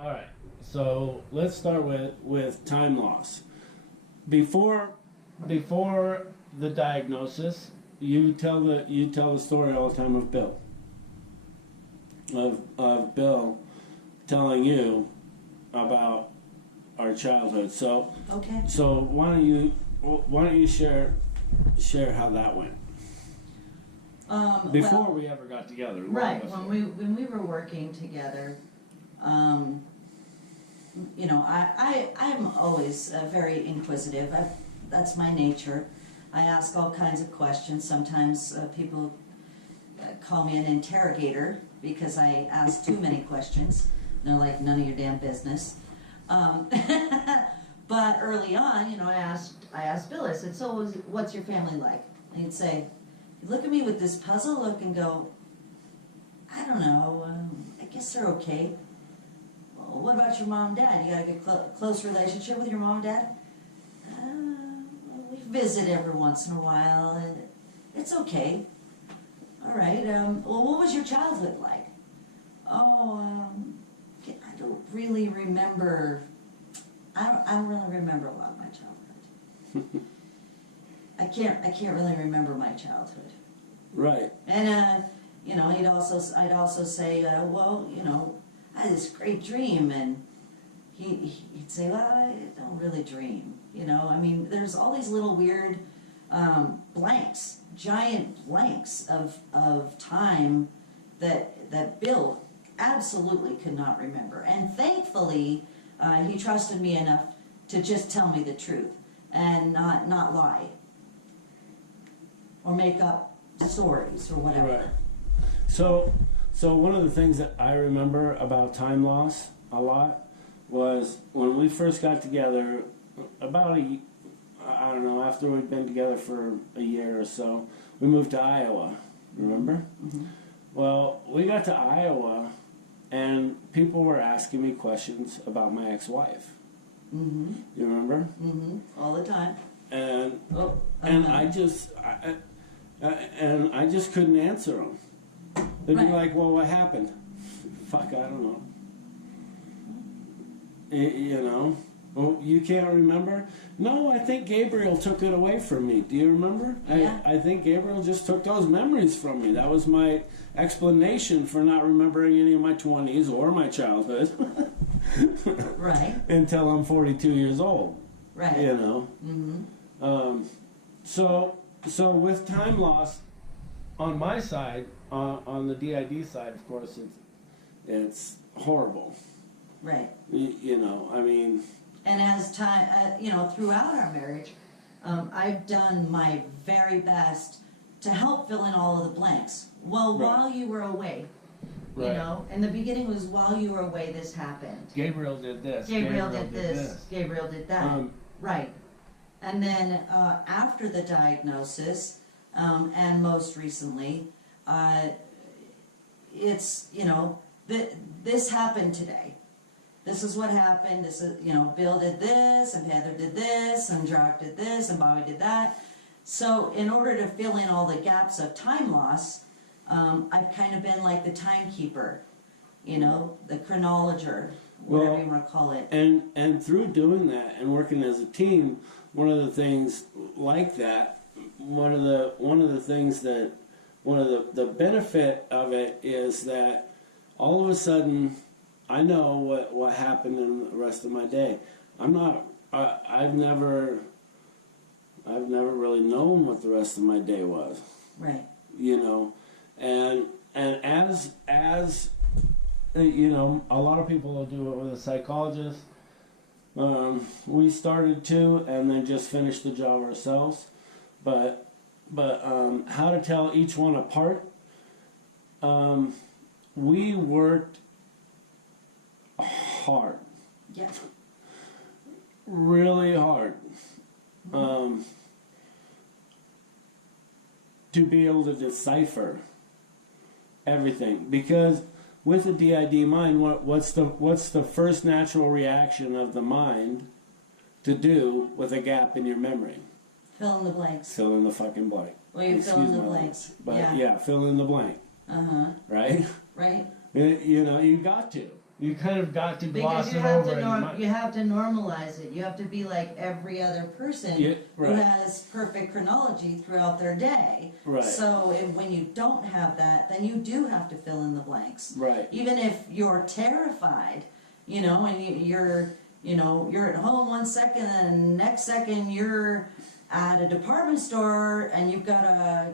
All right. So let's start with time loss. Before the diagnosis, you tell the story all the time of Bill. Of Bill telling you about our childhood. So Okay. So why don't you share how that went before Well, we ever got together? right, when we were working together, you know, I'm always very inquisitive. That's my nature. I ask all kinds of questions. Sometimes people call me an interrogator because I ask too many questions. They're like, none of your damn business. But early on, you know, I asked Bill, I said, so what's your family like? And he'd say, he'd look at me with this puzzle look and go, I don't know, I guess they're okay. Well, what about your mom and dad? You got a good close relationship with your mom and dad? We visit every once in a while, and it's okay. All right, well, what was your childhood like? Oh, I don't really remember. I don't really remember a lot of my childhood. I can't really remember my childhood. Right. And you know, I'd also say, well, you know, I had this great dream, and he'd say, well, I don't really dream. You know, I mean, there's all these little weird blanks, giant blanks of time that Bill absolutely could not remember. And thankfully, he trusted me enough to just tell me the truth and not lie or make up stories or whatever. Right. So one of the things that I remember about time loss a lot was when we first got together, about I don't know, after we'd been together for a year or so, we moved to Iowa, remember? Mm-hmm. Well, we got to Iowa, and people were asking me questions about my ex-wife. Mm-hmm. You remember? Mm-hmm. All the time. And Uh-huh. I just couldn't answer them. They'd Right. be like, "Well, what happened?" Fuck, I don't know. You know? Well, you can't remember? No, I think Gabriel took it away from me. Do you remember? Yeah. I think Gabriel just took those memories from me. That was my explanation for not remembering any of my 20s or my childhood. Right. Until I'm 42 years old. Right. You know? Mm-hmm. So with time loss, on my side, on the D.I.D. side, of course, it's horrible. Right. You know, I mean... And as time, you know, throughout our marriage, I've done my very best to help fill in all of the blanks. Well, Right. while you were away, you Right. know, in the beginning was while you were away, this happened. Gabriel did this. Gabriel did this. Gabriel did that. Right. And then after the diagnosis, and most recently, it's, you know, this happened today. This is what happened. This is, you know, Bill did this, and Heather did this, and Jock did this, and Bobby did that. So in order to fill in all the gaps of time loss, I've kind of been like the timekeeper, you know, the chronologer, whatever you want to call it. And through doing that and working as a team, one of the things like that, one of the benefit of it is that all of a sudden I know what happened in the rest of my day. I've never really known what the rest of my day was. Right. You know, and as you know, a lot of people will do it with a psychologist. We started to, and then just finished the job ourselves. But how to tell each one apart? We worked hard. Yeah. Really hard. To be able to decipher everything, because with the D.I.D. mind, what's the first natural reaction of the mind to do with a gap in your memory? Fill in the blanks. Fill in the fucking blank. Well, you fill in the blanks. But yeah, fill in the blank. Uh-huh. Right? Right. You know, you got to. You kind of got to gloss Because it over. you have to normalize it. You have to be like every other person Yeah, who right. has perfect chronology throughout their day. Right. So when you don't have that, then you do have to fill in the blanks. Right. Even if you're terrified, you know, and you're at home one second and next second you're at a department store and you've got a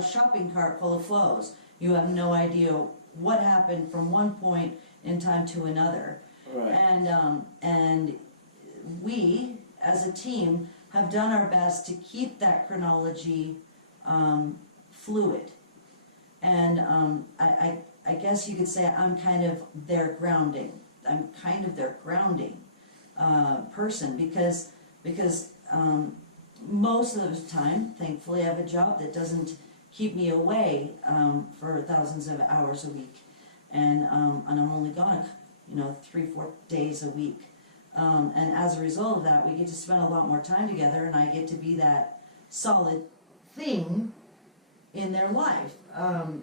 shopping cart full of clothes. You have no idea what happened from one point in time to another. Right. And we, as a team, have done our best to keep that chronology fluid. And I guess you could say I'm kind of their grounding. I'm kind of their grounding person because most of the time, thankfully, I have a job that doesn't keep me away for thousands of hours a week. And I'm only gone, 3-4 days a week. And as a result of that, we get to spend a lot more time together, and I get to be that solid thing in their life.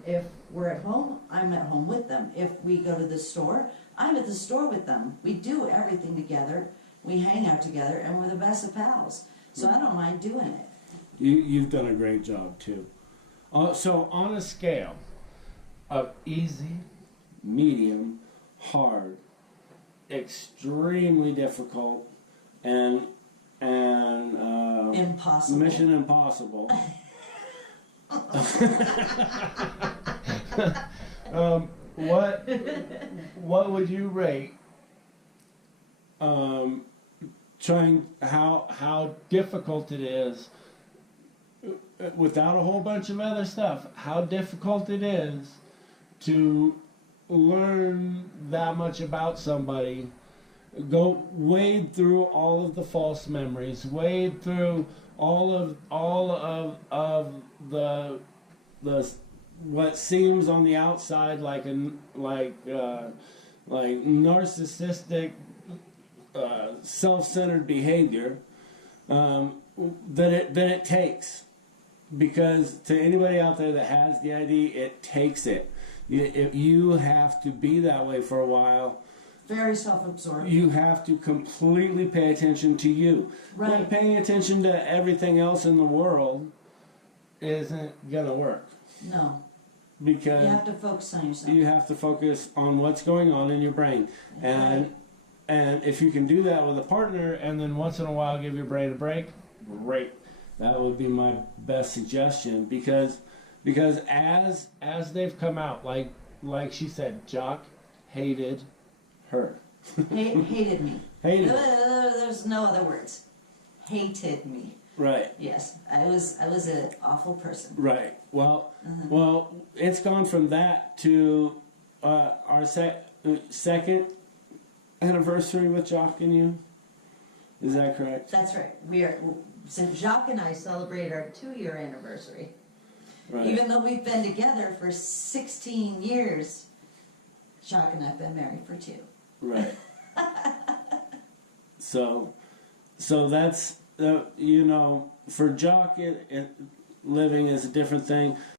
If we're at home, I'm at home with them. If we go to the store, I'm at the store with them. We do everything together. We hang out together, and we're the best of pals. So I don't mind doing it. You've done a great job too. So on a scale of easy, medium, hard, extremely difficult, and Impossible. Mission Impossible. What would you rate? How difficult it is without a whole bunch of other stuff. How difficult it is to learn that much about somebody. Go wade through all of the false memories. Wade through all of the what seems on the outside like narcissistic, self-centered behavior that it takes. Because to anybody out there that has D.I.D, it takes it. You have to be that way for a while. Very self-absorbed. You have to completely pay attention to you. Right. And paying attention to everything else in the world isn't going to work. No. Because you have to focus on yourself. You have to focus on what's going on in your brain. And if you can do that with a partner and then once in a while give your brain a break, great. That would be my best suggestion because as they've come out, like she said, Jock hated her. Hated me. Hated. There's no other words. Hated me. Right. Yes, I was an awful person. Right. Well, well, it's gone from that to our second anniversary with Jock and you. Is that correct? That's right. So Jacques and I celebrate our 2-year anniversary. Right. Even though we've been together for 16 years, Jacques and I have been married for 2. Right. So that's for Jock, living is a different thing.